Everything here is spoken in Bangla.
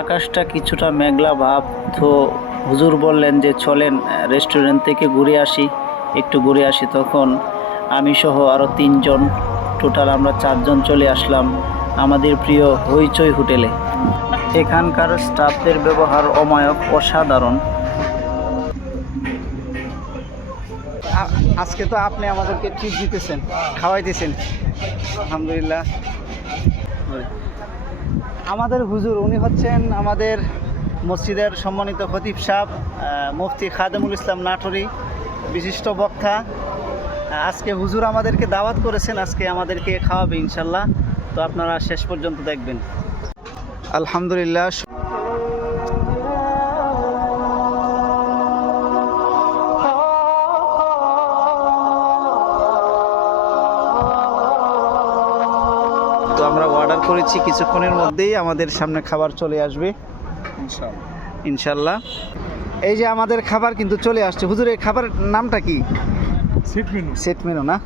আকাশটা কিছুটা মেঘলা ভাব। তো হুজুর বললেন যে চলেন রেস্টুরেন্ট থেকে ঘুরে আসি, একটু ঘুরে আসি। তখন আমি সহ আরও 3 জন, টোটাল আমরা 4 জন চলে আসলাম আমাদের প্রিয় হইচই হোটেলে। এখানকার স্টাফদের ব্যবহার অমায়ক, অসাধারণ। আজকে তো আপনি আমাদেরকে ট্রিট দিতেছেন, খাওয়াইতেছেন, আলহামদুলিল্লাহ। আমাদের হুজুর উনি হচ্ছেন আমাদের মসজিদের সম্মানিত খতিব সাহেব, মুফতি খাদেমুল ইসলাম নাটোরি, বিশিষ্ট বক্তা। আজকে হুজুর আমাদেরকে দাওয়াত করেছেন, আজকে আমাদেরকে খাওয়াবে ইনশাল্লাহ। তো আপনারা শেষ পর্যন্ত দেখবেন। আলহামদুলিল্লাহ। তো আমরা অর্ডার করেছি, কিছুক্ষণের মধ্যেই আমাদের সামনে খাবার চলে আসবে ইনশাল্লাহ। এই যে আমাদের খাবার কিন্তু চলে আসছে। হুজুর, এই খাবারের নামটা কি? Set menu. সেট মেনু না?